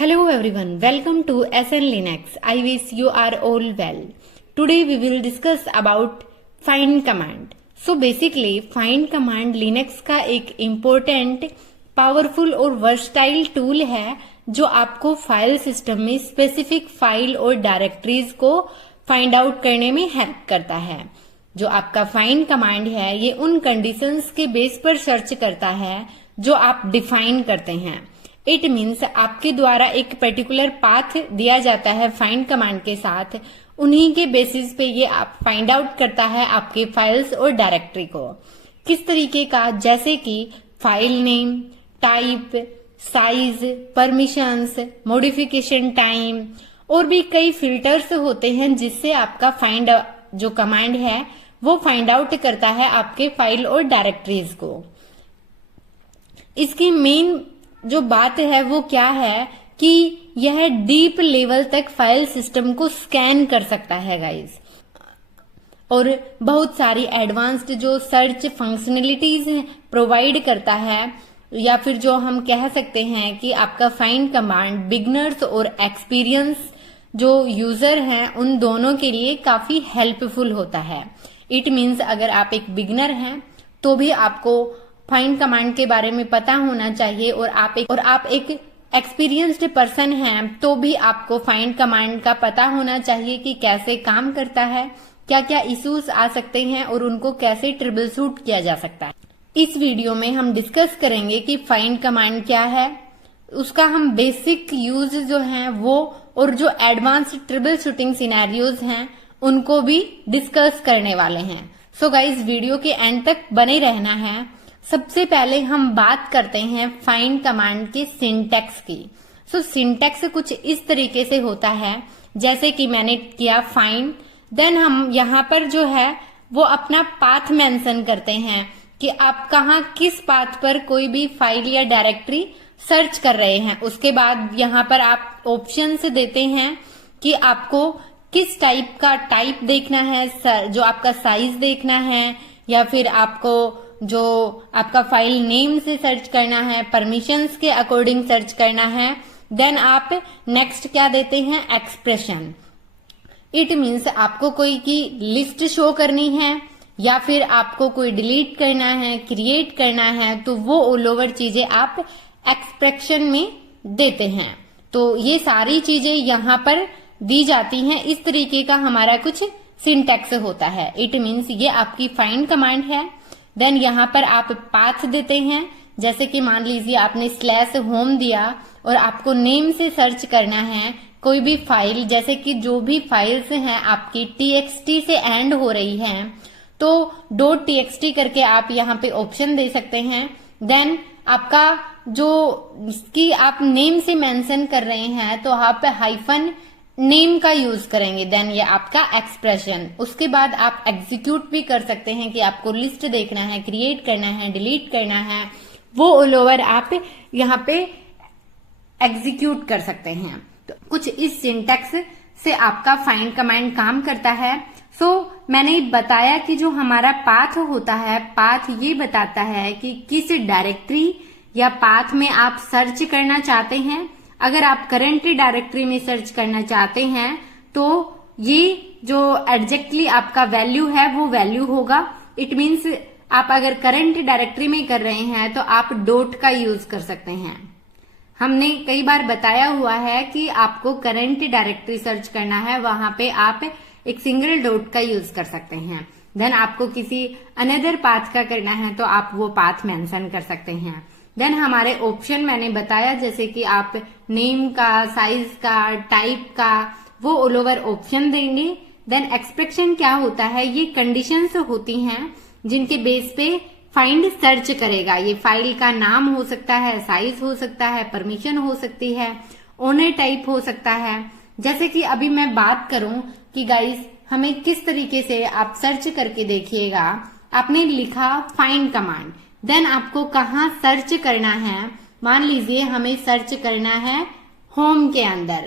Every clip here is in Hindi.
Hello everyone, welcome to SN Linux. I wish you are all well. Today we will discuss about find command. So basically find command Linux का एक important, powerful और versatile tool है जो आपको फाइल सिस्टम में स्पेसिफिक फाइल और डायरेक्टरीज को फाइंड आउट करने में हेल्प करता है। जो आपका फाइंड कमांड है ये उन कंडीशंस के बेस पर सर्च करता है जो आप डिफाइन करते हैं। इट मीन्स आपके द्वारा एक पर्टिकुलर पाथ दिया जाता है फाइंड कमांड के साथ, उन्हीं के बेसिस पे ये आप फाइंड आउट करता है आपके फाइल्स और डायरेक्टरी को। किस तरीके का, जैसे कि file name, type, size, permissions, modification time और भी कई फिल्टर्स होते हैं जिससे आपका फाइंड जो कमांड है वो फाइंड आउट करता है आपके फाइल और डायरेक्टरीज को। इसकी मेन जो बात है वो क्या है कि यह डीप लेवल तक फाइल सिस्टम को स्कैन कर सकता है गाइस, और बहुत सारी एडवांस्ड जो सर्च फंक्शनलिटीज प्रोवाइड करता है, या फिर जो हम कह सकते हैं कि आपका फाइंड कमांड बिगनर्स और एक्सपीरियंस जो यूजर हैं उन दोनों के लिए काफी हेल्पफुल होता है। इट मीन्स अगर आप एक बिगनर हैं तो भी आपको फाइंड कमांड के बारे में पता होना चाहिए, और आप एक एक्सपीरियंस्ड पर्सन हैं तो भी आपको फाइंड कमांड का पता होना चाहिए कि कैसे काम करता है, क्या क्या इश्यूज आ सकते हैं और उनको कैसे ट्रिबल शूट किया जा सकता है। इस वीडियो में हम डिस्कस करेंगे कि फाइंड कमांड क्या है, उसका हम बेसिक यूज जो है वो, और जो एडवांस्ड ट्रिबल शूटिंग सिनेरियोज हैं उनको भी डिस्कस करने वाले हैं। सो गाइज वीडियो के एंड तक बने रहना है। सबसे पहले हम बात करते हैं फाइंड कमांड के सिंटैक्स की। सो सिंटैक्स कुछ इस तरीके से होता है, जैसे कि मैंने किया फाइंड, देन हम यहाँ पर जो है वो अपना पाथ मेंशन करते हैं कि आप कहाँ किस पाथ पर कोई भी फाइल या डायरेक्टरी सर्च कर रहे हैं। उसके बाद यहाँ पर आप ऑप्शंस देते हैं कि आपको किस टाइप का टाइप देखना है, जो आपका साइज देखना है, या फिर आपको जो आपका फाइल नेम से सर्च करना है, परमिशंस के अकॉर्डिंग सर्च करना है। देन आप नेक्स्ट क्या देते हैं, एक्सप्रेशन। इट मीन्स आपको कोई की लिस्ट शो करनी है या फिर आपको कोई डिलीट करना है, क्रिएट करना है, तो वो ऑल ओवर चीजें आप एक्सप्रेशन में देते हैं। तो ये सारी चीजें यहाँ पर दी जाती हैं। इस तरीके का हमारा कुछ सिंटैक्स होता है। इट मीन्स ये आपकी फाइंड कमांड है। देन यहाँ पर आप पाथ देते हैं, जैसे कि मान लीजिए आपने /होम दिया और आपको नेम से सर्च करना है कोई भी फाइल, जैसे कि जो भी फाइल्स हैं आपकी txt से एंड हो रही हैं तो .txt करके आप यहाँ पे ऑप्शन दे सकते हैं। देन आपका जो कि आप नेम से मेंशन कर रहे हैं तो आप हाइफन नेम का यूज करेंगे। देन ये आपका एक्सप्रेशन। उसके बाद आप एग्जीक्यूट भी कर सकते हैं कि आपको लिस्ट देखना है, क्रिएट करना है, डिलीट करना है, वो ऑल ओवर आप यहाँ पे एग्जीक्यूट कर सकते हैं। तो कुछ इस सिंटैक्स से आपका फाइंड कमांड काम करता है। सो मैंने बताया कि जो हमारा पाथ होता है, पाथ ये बताता है कि किस डायरेक्टरी या पाथ में आप सर्च करना चाहते हैं। अगर आप करंट डायरेक्टरी में सर्च करना चाहते हैं तो ये जो एग्जैक्टली आपका वैल्यू है वो वैल्यू होगा। इट मीन्स आप अगर करंट डायरेक्टरी में कर रहे हैं तो आप डॉट का यूज कर सकते हैं। हमने कई बार बताया हुआ है कि आपको करंट डायरेक्टरी सर्च करना है, वहां पे आप एक सिंगल डॉट का यूज कर सकते हैं। देन आपको किसी अनदर पाथ का करना है तो आप वो पाथ मेंशन कर सकते हैं। देन हमारे ऑप्शन मैंने बताया, जैसे कि आप नेम का, साइज का, टाइप का, वो ऑल ओवर ऑप्शन देंगे। देन एक्सप्रेशन क्या होता है, ये कंडीशंस होती हैं जिनके बेस पे फाइंड सर्च करेगा। ये फाइल का नाम हो सकता है, साइज हो सकता है, परमिशन हो सकती है, ओनर टाइप हो सकता है। जैसे कि अभी मैं बात करूं कि गाइस हमें किस तरीके से आप सर्च करके देखिएगा। आपने लिखा फाइंड कमांड, देन आपको कहाँ सर्च करना है। मान लीजिए हमें सर्च करना है होम के अंदर।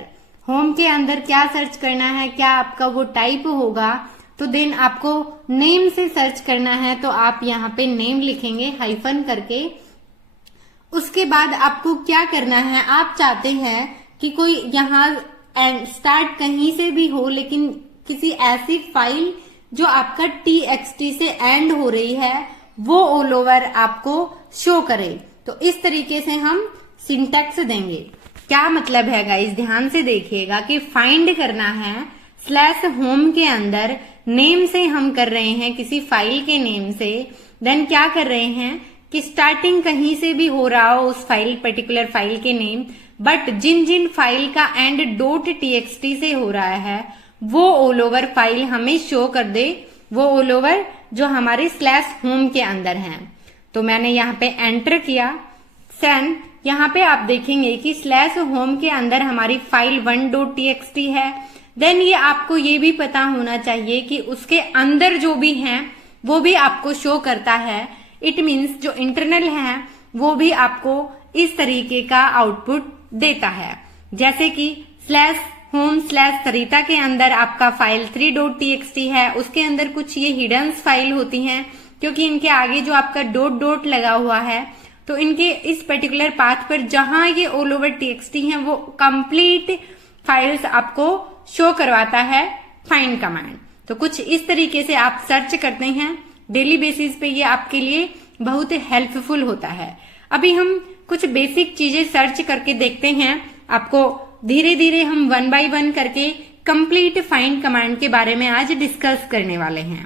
होम के अंदर क्या सर्च करना है, क्या आपका वो टाइप होगा, तो देन आपको नेम से सर्च करना है तो आप यहाँ पे नेम लिखेंगे हाइफन करके। उसके बाद आपको क्या करना है, आप चाहते हैं कि कोई यहाँ स्टार्ट कहीं से भी हो, लेकिन किसी ऐसी फाइल जो आपका txt से एंड हो रही है वो ऑल ओवर आपको शो करे। तो इस तरीके से हम सिंटैक्स देंगे। क्या मतलब है गाइस, ध्यान से देखिएगा कि फाइंड करना है स्लैश होम के अंदर, नेम से हम कर रहे हैं किसी फाइल के नेम से, देन क्या कर रहे हैं कि स्टार्टिंग कहीं से भी हो रहा हो उस फाइल पर्टिकुलर फाइल के नेम, बट जिन जिन फाइल का एंड .txt से हो रहा है वो ऑल ओवर फाइल हमें शो कर दे, वो ऑल ओवर जो हमारे स्लैश होम के अंदर है। तो मैंने यहाँ पे एंटर किया, सेन यहाँ पे आप देखेंगे कि स्लैश होम के अंदर हमारी फाइल 1.txt है। देन ये आपको ये भी पता होना चाहिए कि उसके अंदर जो भी हैं वो भी आपको शो करता है। इट मीन्स जो इंटरनल है वो भी आपको इस तरीके का आउटपुट देता है। जैसे कि स्लैश होम स्लैश सरिता के अंदर आपका फाइल 3.txt है, उसके अंदर कुछ ये हिडन्स फाइल होती हैं क्योंकि इनके आगे जो आपका डॉट डॉट लगा हुआ है, तो इनके इस पर्टिकुलर पाथ पर जहां ये ऑल ओवर txt हैं वो कंप्लीट फाइल्स आपको शो करवाता है फाइंड कमांड। तो कुछ इस तरीके से आप सर्च करते हैं डेली बेसिस पे, ये आपके लिए बहुत हेल्पफुल होता है। अभी हम कुछ बेसिक चीजें सर्च करके देखते हैं, आपको धीरे धीरे हम 1 बाय 1 करके कंप्लीट फाइंड कमांड के बारे में आज डिस्कस करने वाले हैं।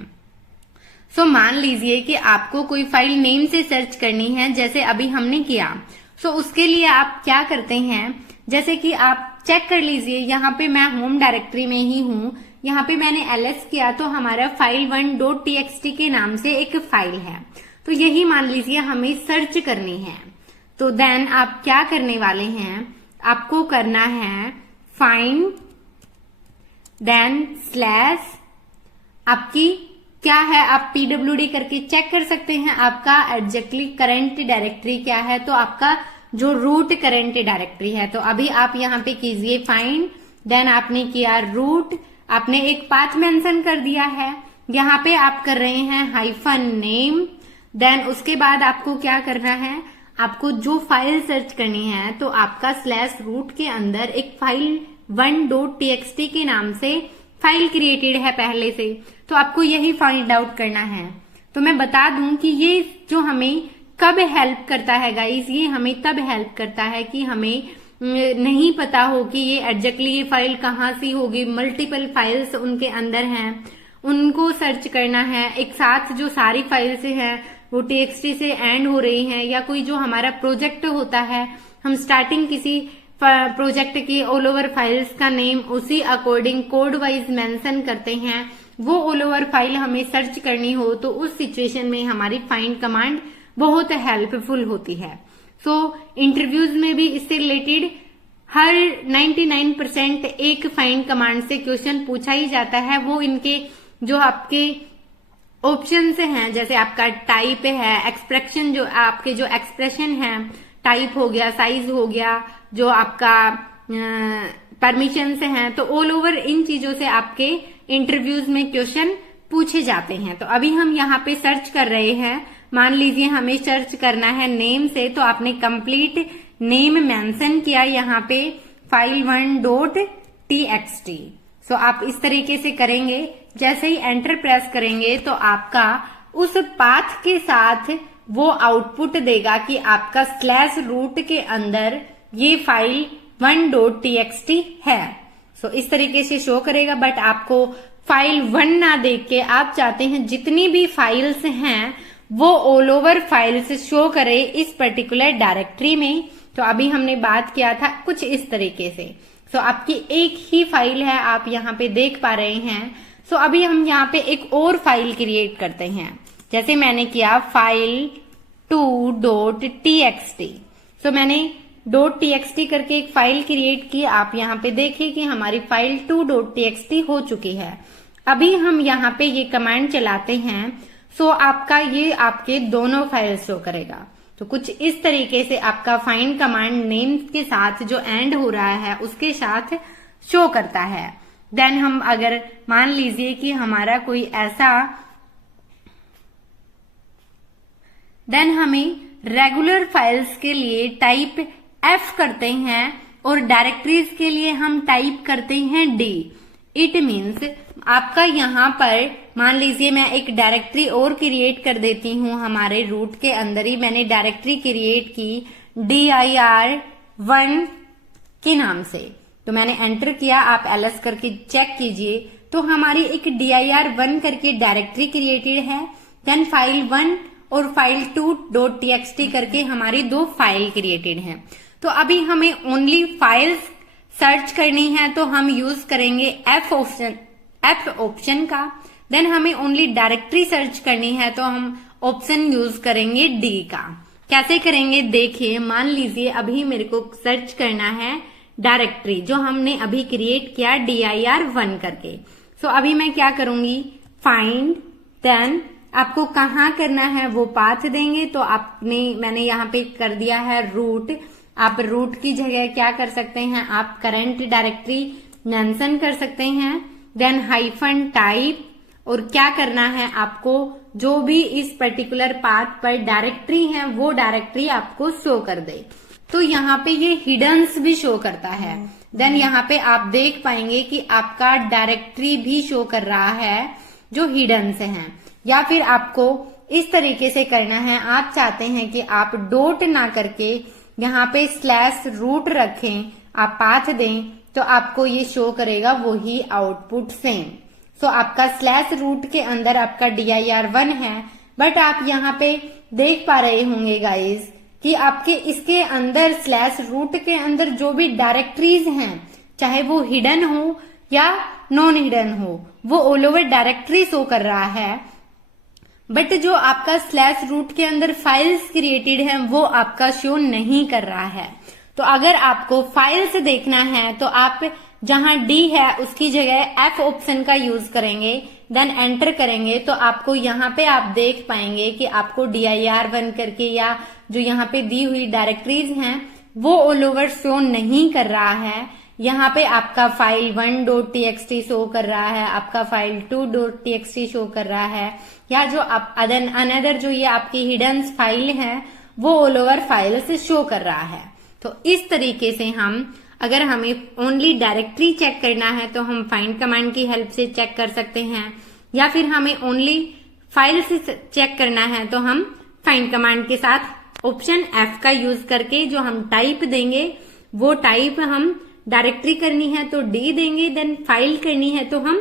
सो मान लीजिए कि आपको कोई फाइल नेम से सर्च करनी है, जैसे अभी हमने किया। सो उसके लिए आप क्या करते हैं, जैसे कि आप चेक कर लीजिए, यहाँ पे मैं होम डायरेक्टरी में ही हूँ, यहाँ पे मैंने ls किया तो हमारा फाइल 1.txt के नाम से एक फाइल है। तो यही मान लीजिए हमें सर्च करनी है। तो देन आप क्या करने वाले हैं, आपको करना है फाइंड देन स्लैश, आपकी क्या है, आप pwd करके चेक कर सकते हैं आपका एग्जैक्टली करंट डायरेक्टरी क्या है। तो आपका जो रूट करंट डायरेक्टरी है, तो अभी आप यहाँ पे कीजिए फाइंड, देन आपने किया रूट, आपने एक पाथ मेंशन कर दिया है, यहाँ पे आप कर रहे हैं हाइफन नेम। देन उसके बाद आपको क्या करना है, आपको जो फाइल सर्च करनी है तो आपका स्लैश रूट के अंदर एक फाइल 1.txt के नाम से फाइल क्रिएटेड है पहले से, तो आपको यही फाइंड आउट करना है। तो मैं बता दूं कि ये जो हमें कब हेल्प करता है गाइस, ये हमें तब हेल्प करता है कि हमें नहीं पता हो कि ये एग्जैक्टली ये फाइल कहाँ सी होगी, मल्टीपल फाइल्स उनके अंदर हैं, उनको सर्च करना है। एक साथ जो सारी फाइल्स हैं वो txt से एंड हो रही हैं, या कोई जो हमारा प्रोजेक्ट होता है, हम स्टार्टिंग किसी प्रोजेक्ट की ऑल ओवर फाइल्स का नेम उसी अकॉर्डिंग कोड वाइज मेंशन करते हैं, वो ऑल ओवर फाइल हमें सर्च करनी हो तो उस सिचुएशन में हमारी फाइंड कमांड बहुत हेल्पफुल होती है। सो इंटरव्यूज में भी इससे रिलेटेड हर 99% एक फाइंड कमांड से क्वेश्चन पूछा ही जाता है। वो इनके जो आपके ऑप्शंस हैं, जैसे आपका टाइप है, एक्सप्रेशन जो आपके जो एक्सप्रेशन है, टाइप हो गया, साइज हो गया, जो आपका परमिशंस हैं, तो ऑल ओवर इन चीजों से आपके इंटरव्यूज में क्वेश्चन पूछे जाते हैं। तो अभी हम यहाँ पे सर्च कर रहे हैं, मान लीजिए हमें सर्च करना है नेम से, तो आपने कंप्लीट नेम मेंशन किया यहाँ पे फाइल 1.txt। सो आप इस तरीके से करेंगे, जैसे ही एंटर प्रेस करेंगे तो आपका उस पाथ के साथ वो आउटपुट देगा कि आपका स्लैश रूट के अंदर ये फाइल 1.txt है। सो इस तरीके से शो करेगा, बट आपको फाइल 1 ना देख के आप चाहते हैं जितनी भी फाइल्स हैं वो ऑल ओवर फाइल्स शो करे इस पर्टिकुलर डायरेक्टरी में। तो अभी हमने बात किया था कुछ इस तरीके से। सो आपकी एक ही फाइल है, आप यहाँ पे देख पा रहे हैं। सो अभी हम यहाँ पे एक और फाइल क्रिएट करते हैं, जैसे मैंने किया फाइल 2.txt। सो मैंने .txt करके एक फाइल क्रिएट की, आप यहाँ पे देखिए कि हमारी फाइल 2.txt हो चुकी है। अभी हम यहाँ पे ये कमांड चलाते हैं, सो आपका ये आपके दोनों फाइल शो करेगा। तो कुछ इस तरीके से आपका फाइंड कमांड नेम के साथ जो एंड हो रहा है उसके साथ शो करता है। देन हम अगर मान लीजिए कि हमारा कोई ऐसा, देन हमें रेगुलर फाइल्स के लिए टाइप F करते हैं, और डायरेक्टरीज के लिए हम टाइप करते हैं डी। इट मीन्स आपका यहाँ पर मान लीजिए मैं एक डायरेक्टरी और क्रिएट कर देती हूँ, हमारे रूट के अंदर ही मैंने डायरेक्टरी क्रिएट की dir1 के नाम से। तो मैंने एंटर किया, आप ls करके चेक कीजिए, तो हमारी एक dir1 करके डायरेक्टरी क्रिएटेड है। देन file1 और file2.txt करके हमारी 2 फाइल क्रिएटेड हैं। तो अभी हमें ओनली फाइल्स सर्च करनी है, तो हम यूज करेंगे F ऑप्शन का। देन हमें ओनली डायरेक्टरी सर्च करनी है, तो हम ऑप्शन यूज करेंगे D का। कैसे करेंगे देखिए, मान लीजिए अभी मेरे को सर्च करना है डायरेक्टरी जो हमने अभी क्रिएट किया dir1 करके। सो अभी मैं क्या करूंगी, फाइंड, देन आपको कहाँ करना है वो पाथ देंगे। तो मैंने यहाँ पे कर दिया है रूट। आप रूट की जगह क्या कर सकते हैं, आप करंट डायरेक्टरी मेंशन कर सकते हैं। देन हाइफन टाइप, और क्या करना है आपको, जो भी इस पर्टिकुलर पाथ पर डायरेक्टरी है वो डायरेक्टरी आपको शो कर दे। तो यहाँ पे ये हिडन्स भी शो करता है। देन यहाँ पे आप देख पाएंगे कि आपका डायरेक्टरी भी शो कर रहा है जो हिडन्स हैं। या फिर आपको इस तरीके से करना है, आप चाहते हैं कि आप डॉट ना करके यहाँ पे स्लैश रूट रखें, आप पाथ दें, तो आपको ये शो करेगा वही आउटपुट सेम। सो आपका स्लैश रूट के अंदर आपका dir1 है, बट आप यहाँ पे देख पा रहे होंगे गाइस कि आपके इसके अंदर स्लैश रूट के अंदर जो भी डायरेक्टरीज हैं, चाहे वो हिडन हो या नॉन हिडन हो, वो ऑल ओवर डायरेक्टरी शो कर रहा है। बट जो आपका स्लैश रूट के अंदर फाइल्स क्रिएटेड हैं वो आपका शो नहीं कर रहा है। तो अगर आपको फाइल्स देखना है तो आप जहां D है उसकी जगह F ऑप्शन का यूज करेंगे, देन एंटर करेंगे, तो आपको यहाँ पे आप देख पाएंगे कि आपको dir1 करके या जो यहाँ पे दी हुई डायरेक्टरीज हैं वो ऑल ओवर शो नहीं कर रहा है। यहाँ पे आपका file1.txt शो कर रहा है, आपका file2.txt शो कर रहा है, या जो आप अनदर जो ये आपकी हिडन फाइल है वो ऑल ओवर फाइल्स शो कर रहा है। तो इस तरीके से अगर हमें ओनली डायरेक्टरी चेक करना है तो हम फाइंड कमांड की हेल्प से चेक कर सकते हैं, या फिर हमें ओनली फाइल से चेक करना है तो हम फाइंड कमांड के साथ ऑप्शन F का यूज करके जो हम टाइप देंगे वो टाइप हम डायरेक्टरी करनी है तो D देंगे, देन फाइल करनी है तो हम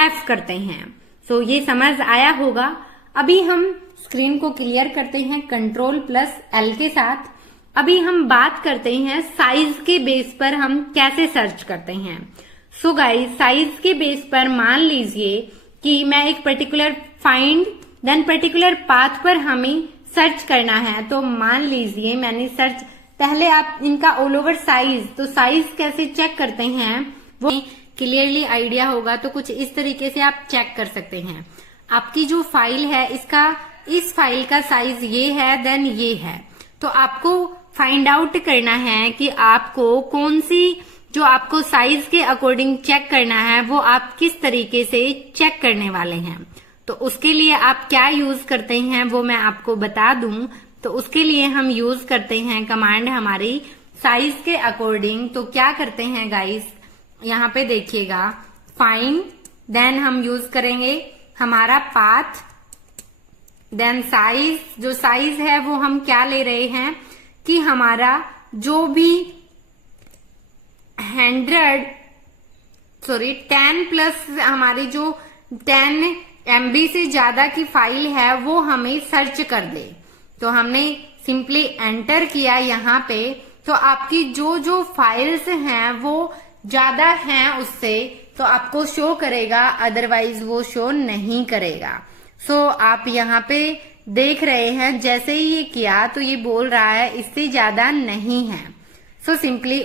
F करते हैं। सो ये समझ आया होगा। अभी हम स्क्रीन को क्लियर करते हैं Ctrl+L के साथ। अभी हम बात करते हैं साइज के बेस पर हम कैसे सर्च करते हैं। सो गाइस, साइज के बेस पर मान लीजिए कि मैं एक particular find then particular path पर हमें सर्च करना है। तो मान लीजिए मैंने सर्च, पहले आप इनका ऑल ओवर साइज, तो साइज कैसे चेक करते हैं वो क्लियरली आइडिया होगा। तो कुछ इस तरीके से आप चेक कर सकते हैं। आपकी जो फाइल है इस फाइल का साइज ये है, देन ये है। तो आपको फाइंड आउट करना है कि आपको कौन सी जो आपको साइज के अकॉर्डिंग चेक करना है वो आप किस तरीके से चेक करने वाले हैं। तो उसके लिए आप क्या यूज करते हैं वो मैं आपको बता दूं। तो उसके लिए हम यूज करते हैं कमांड हमारी साइज के अकॉर्डिंग। तो क्या करते हैं गाइस, यहाँ पे देखिएगा, फाइंड, देन हम यूज करेंगे हमारा पाथ, देन साइज। जो साइज है वो हम क्या ले रहे हैं कि हमारा जो भी 10 प्लस हमारी जो 10 MB से ज्यादा की फाइल है वो हमें सर्च कर दे। तो हमने सिंपली एंटर किया यहाँ पे, तो आपकी जो फाइल्स हैं वो ज्यादा हैं उससे तो आपको शो करेगा, अदरवाइज वो शो नहीं करेगा। सो आप यहाँ पे देख रहे हैं जैसे ही ये किया तो ये बोल रहा है इससे ज्यादा नहीं है। सो सिंपली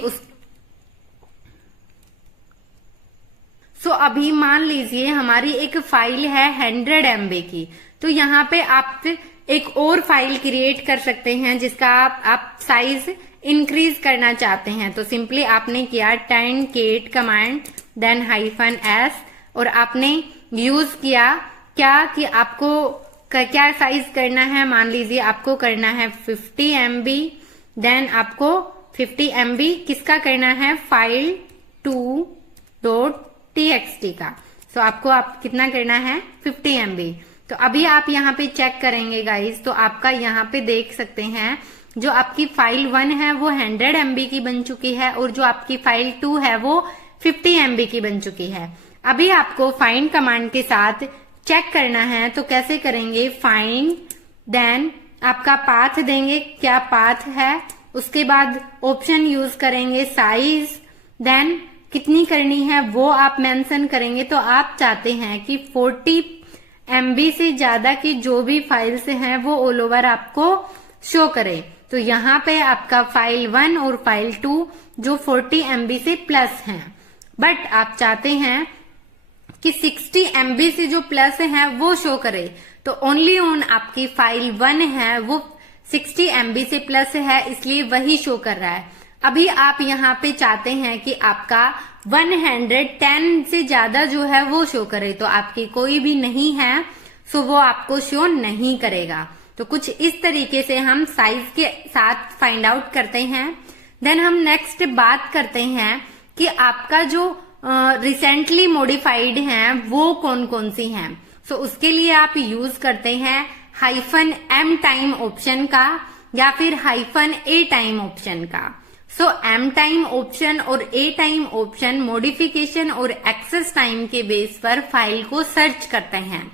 अभी मान लीजिए हमारी एक फाइल है 100 MB की, तो यहाँ पे आप एक और फाइल क्रिएट कर सकते हैं जिसका आप साइज इंक्रीज करना चाहते हैं। तो सिंपली आपने किया 10 cat कमांड, देन -s, और आपने यूज किया क्या कि आपको क्या साइज करना है। मान लीजिए आपको करना है 50 MB, देन आपको 50 MB किसका करना है, फाइल 2.txt का। सो आपको कितना करना है, 50 MB। तो अभी आप यहाँ पे चेक करेंगे गाइज, तो आपका यहाँ पे देख सकते हैं जो आपकी फाइल 1 है वो 100 MB की बन चुकी है और जो आपकी फाइल 2 है वो 50 MB की बन चुकी है। अभी आपको फाइंड कमांड के साथ चेक करना है, तो कैसे करेंगे, फाइंड, देन आपका पाथ देंगे, क्या पाथ है, उसके बाद ऑप्शन यूज करेंगे साइज, देन कितनी करनी है वो आप मेंशन करेंगे। तो आप चाहते हैं कि 40 MB से ज्यादा की जो भी फाइल्स हैं वो ऑल ओवर आपको शो करे। तो यहाँ पे आपका फाइल 1 और फाइल 2 जो 40 MB से प्लस हैं, बट आप चाहते हैं कि 60 MB से जो प्लस है वो शो करे। तो ओनली ऑन आपकी फाइल 1 है वो 60 MB से प्लस है, इसलिए वही शो कर रहा है। अभी आप यहाँ पे चाहते हैं कि आपका 110 से ज्यादा जो है वो शो करे, तो आपकी कोई भी नहीं है, सो वो आपको शो नहीं करेगा। तो कुछ इस तरीके से हम साइज के साथ फाइंड आउट करते हैं। देन हम नेक्स्ट बात करते हैं कि आपका जो रिसेंटली मॉडिफाइड हैं वो कौन कौन सी हैं। सो उसके लिए आप यूज करते हैं -m टाइम ऑप्शन का या फिर -a टाइम ऑप्शन का। सो m टाइम ऑप्शन और a टाइम ऑप्शन मॉडिफिकेशन और एक्सेस टाइम के बेस पर फाइल को सर्च करते हैं।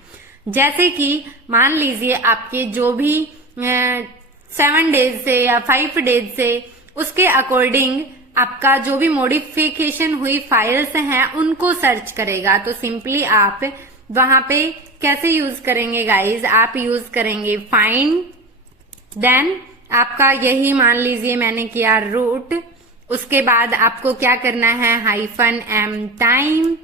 जैसे कि मान लीजिए आपके जो भी 7 डेज से या 5 डेज से उसके अकॉर्डिंग आपका जो भी मॉडिफिकेशन हुई फाइल्स हैं उनको सर्च करेगा। तो सिंपली आप वहां पे कैसे यूज करेंगे गाइज, आप यूज करेंगे फाइंड, देन आपका यही मान लीजिए मैंने किया रूट, उसके बाद आपको क्या करना है -m टाइम,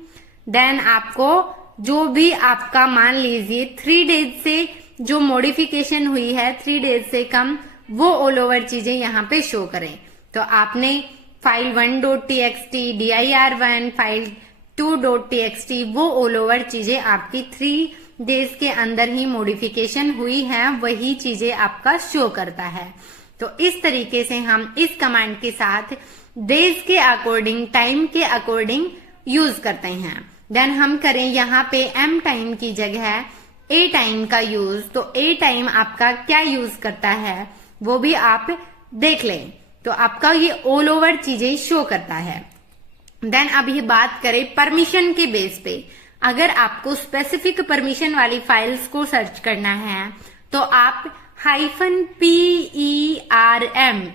देन आपको जो भी आपका मान लीजिए 3 डेज से जो मॉडिफिकेशन हुई है 3 डेज से कम, वो ऑल ओवर चीजें यहाँ पे शो करें। तो आपने file 1.txt, dir1, file 2.txt, वो ऑल ओवर चीजें आपकी 3 डेज के अंदर ही मॉडिफिकेशन हुई है, वही चीजें आपका शो करता है। तो इस तरीके से हम इस कमांड के साथ डेज के अकॉर्डिंग, टाइम के अकॉर्डिंग यूज करते हैं। देन हम करें यहाँ पे m टाइम की जगह a टाइम का यूज। तो a टाइम आपका क्या यूज करता है वो भी आप देख लें। तो आपका ये ऑल ओवर चीजें शो करता है। देन अब ये बात करें परमिशन के बेस पे, अगर आपको स्पेसिफिक परमिशन वाली फाइल्स को सर्च करना है तो आप -PERM,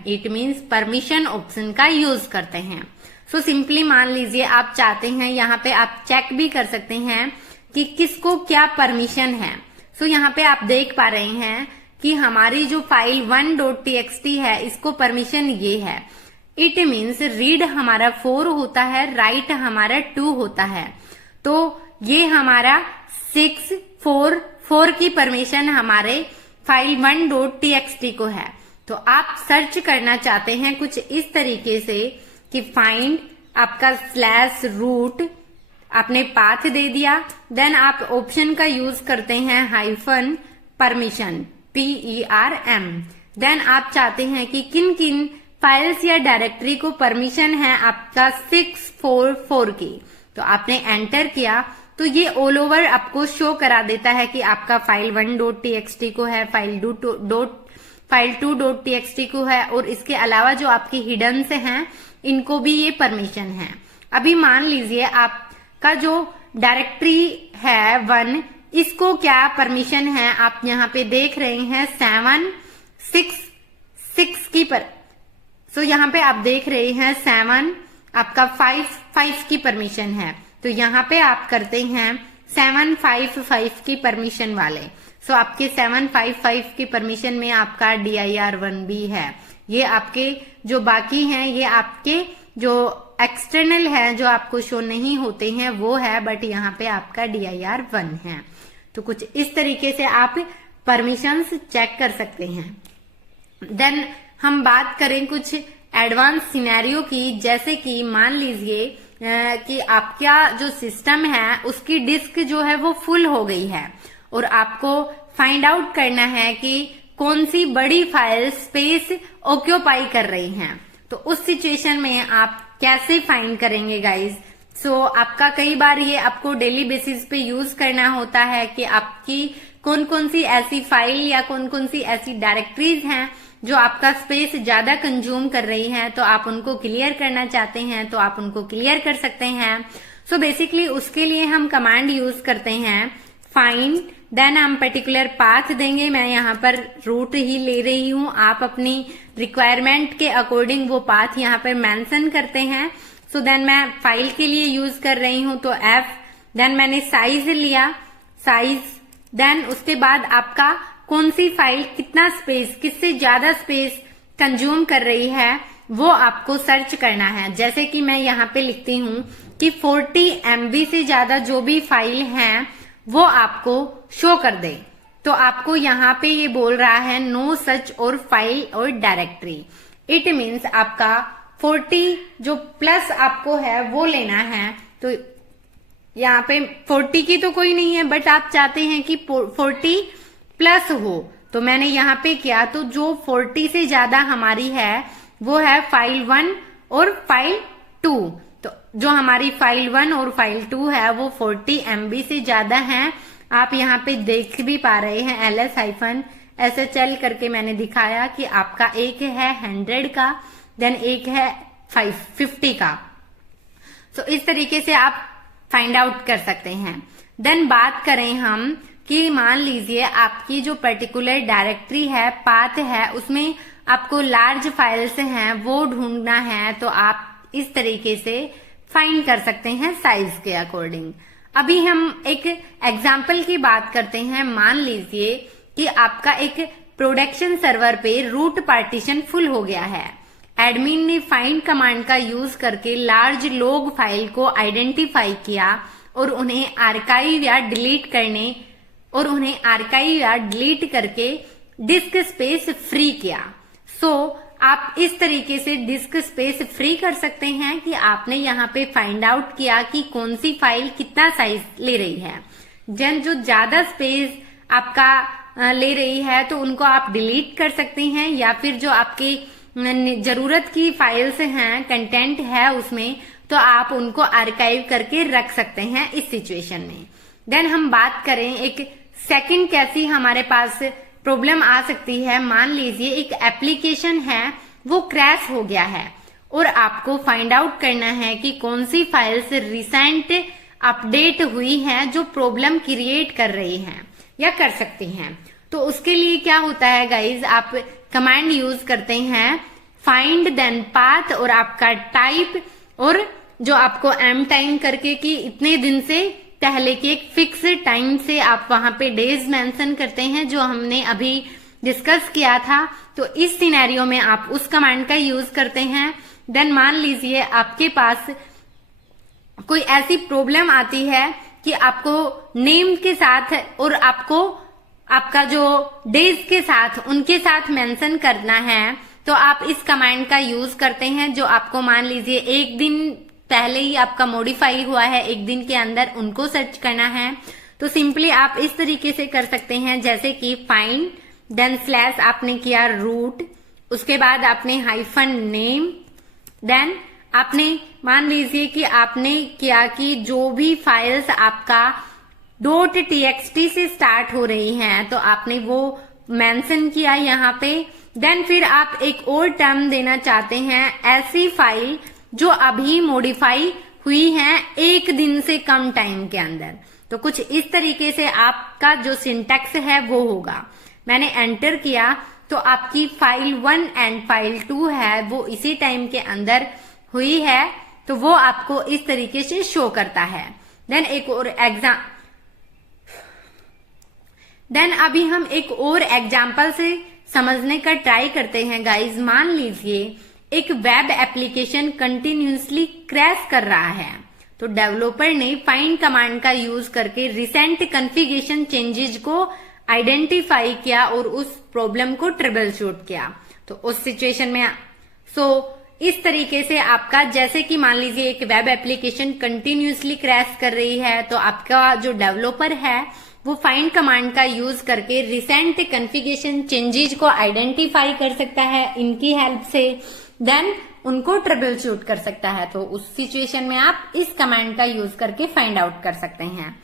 it means permission option का यूज करते हैं। सो सिंपली मान लीजिए आप चाहते हैं, यहाँ पे आप चेक भी कर सकते हैं कि किसको क्या परमिशन है। सो यहाँ पे आप देख पा रहे हैं कि हमारी जो फाइल 1.txt है इसको परमिशन ये है, इट मीन्स रीड हमारा 4 होता है, राइट हमारा 2 होता है। तो ये हमारा 644 की परमिशन हमारे फाइल 1.txt को है। तो आप सर्च करना चाहते हैं कुछ इस तरीके से कि फाइंड आपका /रूट, आपने पाथ दे दिया, देन आप ऑप्शन का यूज करते हैं -परमिशन PERM। देन आप चाहते हैं कि किन किन फाइल्स या डायरेक्टरी को परमिशन है आपका 644 की। तो आपने एंटर किया तो ये ऑल ओवर आपको शो करा देता है कि आपका फाइल 1.txt को है, फाइल 2.txt को है, और इसके अलावा जो आपके हिडन से हैं इनको भी ये परमिशन है। अभी मान लीजिए आपका जो डायरेक्टरी है 1, इसको क्या परमिशन है, आप यहाँ पे देख रहे हैं 766 की सो यहाँ पे आप देख रहे हैं 7 आपका 5 की परमिशन है। तो यहाँ पे आप करते हैं 755 की परमिशन वाले। सो आपके 755 की परमिशन में आपका dir1 भी है। ये आपके जो बाकी हैं ये आपके जो एक्सटर्नल है जो आपको शो नहीं होते हैं वो है, बट यहाँ पे आपका dir1 है। तो कुछ इस तरीके से आप परमिशंस चेक कर सकते हैं। देन हम बात करें कुछ एडवांस सिनेरियो की, जैसे कि मान लीजिए कि आपका जो सिस्टम है उसकी डिस्क जो है वो फुल हो गई है और आपको फाइंड आउट करना है कि कौन सी बड़ी फाइल स्पेस ऑक्यूपाई कर रही हैं। तो उस सिचुएशन में आप कैसे फाइंड करेंगे गाइज? सो आपका कई बार ये आपको डेली बेसिस पे यूज करना होता है कि आपकी कौन कौन सी ऐसी फाइल या कौन कौन सी ऐसी डायरेक्टरीज हैं जो आपका स्पेस ज्यादा कंज्यूम कर रही हैं, तो आप उनको क्लियर करना चाहते हैं तो आप उनको क्लियर कर सकते हैं। सो बेसिकली उसके लिए हम कमांड यूज करते हैं फाइंड, देन हम पर्टिकुलर पाथ देंगे। मैं यहाँ पर रूट ही ले रही हूँ, आप अपनी रिक्वायरमेंट के अकॉर्डिंग वो पाथ यहाँ पर मेंशन करते हैं। सो देन मैं फाइल के लिए यूज कर रही हूँ तो F, देन मैंने साइज लिया, साइज, देन उसके बाद आपका कौन सी फाइल कितना स्पेस, किससे ज्यादा स्पेस कंज्यूम कर रही है वो आपको सर्च करना है। जैसे कि मैं यहाँ पे लिखती हूँ कि 40 MB से ज्यादा जो भी फाइल है वो आपको शो कर दे। तो आपको यहाँ पे ये बोल रहा है नो सच और फाइल और डायरेक्टरी। इट मीन्स आपका 40 जो प्लस आपको है वो लेना है। तो यहाँ पे 40 की तो कोई नहीं है, बट आप चाहते हैं कि 40 प्लस हो, तो मैंने यहाँ पे किया। तो जो 40 से ज्यादा हमारी है वो है फाइल 1 और फाइल 2। तो जो हमारी फाइल 1 और फाइल 2 है वो 40 MB से ज्यादा है। आप यहाँ पे देख भी पा रहे हैं ls-SHL करके मैंने दिखाया कि आपका एक है 100 का, देन एक है 50 का। सो इस तरीके से आप फाइंड आउट कर सकते हैं। देन बात करें हम कि मान लीजिए आपकी जो पर्टिकुलर डायरेक्टरी है, पाथ है, उसमें आपको लार्ज फाइल्स हैं वो ढूंढना है, तो आप इस तरीके से फाइंड कर सकते हैं साइज के अकॉर्डिंग। अभी हम एक एग्जाम्पल की बात करते हैं। मान लीजिए कि आपका एक प्रोडक्शन सर्वर पे रूट पार्टीशन फुल हो गया है। एडमिन ने फाइंड कमांड का यूज करके लार्ज लॉग फाइल को आइडेंटिफाई किया और उन्हें आर्काइव या डिलीट करके डिस्क स्पेस फ्री किया। सो आप इस तरीके से डिस्क स्पेस फ्री कर सकते हैं कि आपने यहाँ पे फाइंड आउट किया कि कौन सी फाइल कितना साइज ले रही है। जो ज्यादा स्पेस आपका ले रही है तो उनको आप डिलीट कर सकते हैं, या फिर जो आपकी जरूरत की फाइल्स हैं, कंटेंट है उसमें, तो आप उनको आर्काइव करके रख सकते हैं इस सिचुएशन में। देन हम बात करें एक सेकंड कैसी हमारे पास प्रॉब्लम आ सकती है। मान लीजिए एक एप्लीकेशन है वो क्रैश हो गया है और आपको फाइंड आउट करना है कि कौन सी फाइल्स रिसेंट अपडेट हुई हैं जो प्रॉब्लम क्रिएट कर रही हैं या कर सकती हैं। तो उसके लिए क्या होता है गाइज, आप कमांड यूज करते हैं फाइंड, देन पाथ और आपका टाइप, और जो आपको एम टाइम करके कि इतने दिन से पहले के एक फिक्स टाइम से आप वहां पे डेज मेंशन करते हैं जो हमने अभी डिस्कस किया था। तो इस सिनेरियो में आप उस कमांड का यूज करते हैं। देन मान लीजिए आपके पास कोई ऐसी प्रॉब्लम आती है कि आपको नेम के साथ और आपको आपका जो डेज के साथ उनके साथ मेंशन करना है, तो आप इस कमांड का यूज करते हैं। जो आपको मान लीजिए एक दिन पहले ही आपका मॉडिफाई हुआ है, एक दिन के अंदर उनको सर्च करना है, तो सिंपली आप इस तरीके से कर सकते हैं, जैसे कि फाइंड, देन स्लैश आपने किया रूट, उसके बाद आपने हाइफन नेम, देन आपने मान लीजिए कि आपने किया कि जो भी फाइल्स आपका .txt से स्टार्ट हो रही हैं तो आपने वो मेंशन किया यहाँ पे। देन फिर आप एक और टर्म देना चाहते हैं ऐसी फाइल जो अभी मॉडिफाई हुई है एक दिन से कम टाइम के अंदर। तो कुछ इस तरीके से आपका जो सिंटैक्स है वो होगा। मैंने एंटर किया तो आपकी फाइल 1 एंड फाइल 2 है वो इसी टाइम के अंदर हुई है, तो वो आपको इस तरीके से शो करता है। देन अभी हम एक और एग्जाम्पल से समझने का ट्राई करते हैं गाइज। मान लीजिए एक वेब एप्लीकेशन कंटिन्यूसली क्रैश कर रहा है, तो डेवलपर ने फाइंड कमांड का यूज करके रिसेंट कॉन्फ़िगरेशन चेंजेस को आइडेंटिफाई किया और उस प्रॉब्लम को ट्रबल शूट किया। तो उस सिचुएशन में इस तरीके से आपका, जैसे कि मान लीजिए एक वेब एप्लीकेशन कंटिन्यूसली क्रैश कर रही है, तो आपका जो डेवलपर है वो फाइंड कमांड का यूज करके रिसेंट कॉन्फ़िगरेशन चेंजेस को आइडेंटिफाई कर सकता है इनकी हेल्प से। देन उनको ट्रबल शूट कर सकता है। तो उस सिचुएशन में आप इस कमांड का यूज करके फाइंड आउट कर सकते हैं।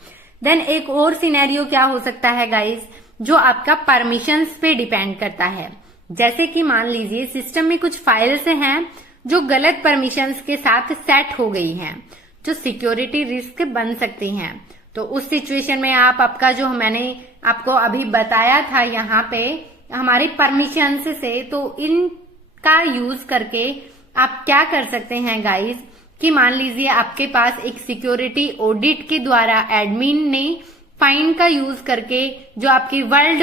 देन एक और सिनेरियो क्या हो सकता है गाइज, जो आपका परमिशंस पे डिपेंड करता है। जैसे कि मान लीजिए सिस्टम में कुछ फाइल्स हैं जो गलत परमिशंस के साथ सेट हो गई हैं, जो सिक्योरिटी रिस्क बन सकती हैं। तो उस सिचुएशन में आप आपका जो मैंने आपको अभी बताया था यहाँ पे हमारे परमिशंस से, तो इनका यूज करके आप क्या कर सकते हैं गाइज कि मान लीजिए आपके पास एक सिक्योरिटी ऑडिट के द्वारा एडमिन ने फाइंड का यूज करके जो आपकी वर्ल्ड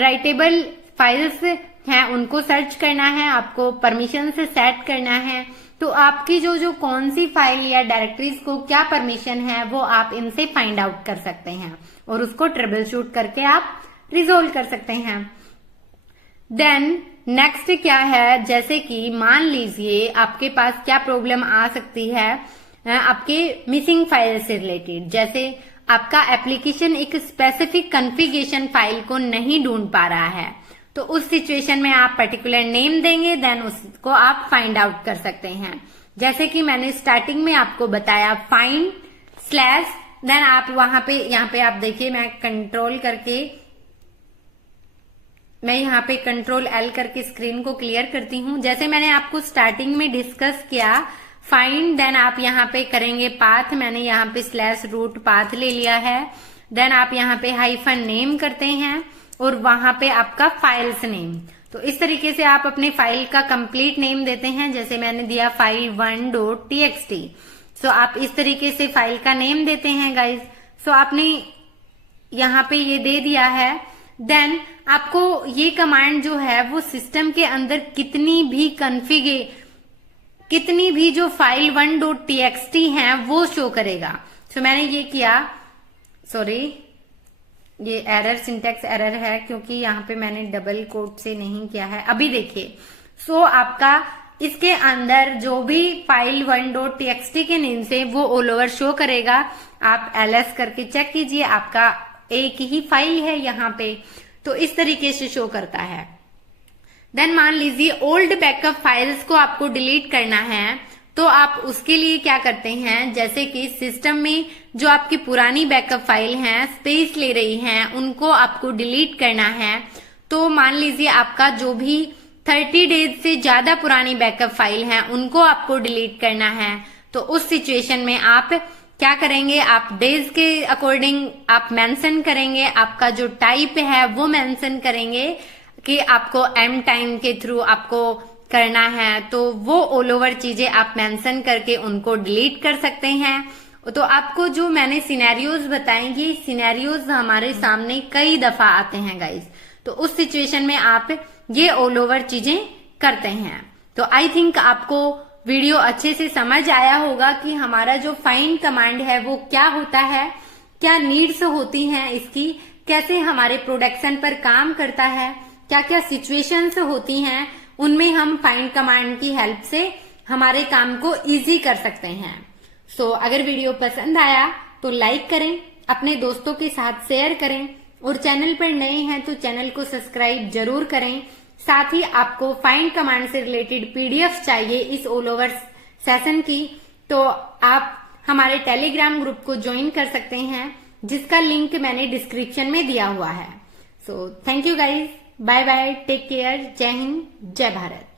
राइटेबल फाइल्स हैं उनको सर्च करना है, आपको परमिशन से सेट करना है। तो आपकी जो कौन सी फाइल या डायरेक्टरीज को क्या परमिशन है वो आप इनसे फाइंड आउट कर सकते हैं और उसको ट्रबल शूट करके आप रिजोल्व कर सकते हैं। देन नेक्स्ट क्या है, जैसे कि मान लीजिए आपके पास क्या प्रॉब्लम आ सकती है आपके मिसिंग फाइल से रिलेटेड। जैसे आपका एप्लीकेशन एक स्पेसिफिक कॉन्फ़िगरेशन फाइल को नहीं ढूंढ पा रहा है, तो उस सिचुएशन में आप पर्टिकुलर नेम देंगे, देन उसको आप फाइंड आउट कर सकते हैं। जैसे कि मैंने स्टार्टिंग में आपको बताया फाइंड स्लैश, देन आप वहां पे यहाँ पे आप देखिए मैं यहाँ पे कंट्रोल एल करके स्क्रीन को क्लियर करती हूँ। जैसे मैंने आपको स्टार्टिंग में डिस्कस किया फाइंड, देन आप यहाँ पे करेंगे पाथ, मैंने यहाँ पे स्लैश रूट पाथ ले लिया है। देन आप यहाँ पे हाइफन नेम करते हैं और वहां पे आपका फाइल्स नेम। तो इस तरीके से आप अपने फाइल का कंप्लीट नेम देते हैं। जैसे मैंने दिया file1.txt, सो आप इस तरीके से फाइल का नेम देते हैं गाइज। सो आपने यहाँ पे ये दे दिया है। देन आपको ये कमांड जो है वो सिस्टम के अंदर कितनी भी जो file1.txt है वो शो करेगा। सो मैंने ये किया, सॉरी ये एरर सिंटैक्स एरर है क्योंकि यहाँ पे मैंने डबल कोट से नहीं किया है। अभी देखिए, सो आपका इसके अंदर जो भी file1.txt के नेम से वो ऑल ओवर शो करेगा। आप ls करके चेक कीजिए, आपका एक ही फाइल है यहाँ पे, तो इस तरीके से शो करता है। देन मान लीजिए ओल्ड बैकअप फाइल्स को आपको डिलीट करना है, तो आप उसके लिए क्या करते हैं, जैसे कि सिस्टम में जो आपकी पुरानी बैकअप फाइल हैं स्पेस ले रही हैं उनको आपको डिलीट करना है। तो मान लीजिए आपका जो भी 30 डेज से ज्यादा पुरानी बैकअप फाइल हैं उनको आपको डिलीट करना है। तो उस सिचुएशन में आप क्या करेंगे, आप डेज के अकॉर्डिंग आप मेंशन करेंगे, आपका जो टाइप है वो मेंशन करेंगे कि आपको एम टाइम के थ्रू आपको करना है। तो वो ऑल ओवर चीजें आप मेंशन करके उनको डिलीट कर सकते हैं। तो आपको जो मैंने सिनेरियोज बताए, ये सिनेरियोज हमारे सामने कई दफा आते हैं गाइस। तो उस सिचुएशन में आप ये ऑल ओवर चीजें करते हैं। तो आई थिंक आपको वीडियो अच्छे से समझ आया होगा कि हमारा जो फाइंड कमांड है वो क्या होता है, क्या नीड्स होती हैं इसकी, कैसे हमारे प्रोडक्शन पर काम करता है, क्या क्या सिचुएशंस होती हैं, उनमें हम फाइंड कमांड की हेल्प से हमारे काम को इजी कर सकते हैं। सो अगर वीडियो पसंद आया तो लाइक करें, अपने दोस्तों के साथ शेयर करें और चैनल पर नए हैं तो चैनल को सब्सक्राइब जरूर करें। साथ ही आपको फाइंड कमांड से रिलेटेड पीडीएफ चाहिए इस ऑल ओवर सेशन की, तो आप हमारे टेलीग्राम ग्रुप को ज्वाइन कर सकते हैं जिसका लिंक मैंने डिस्क्रिप्शन में दिया हुआ है। So thank you guys, bye bye, take care, Jai Hind, जय भारत।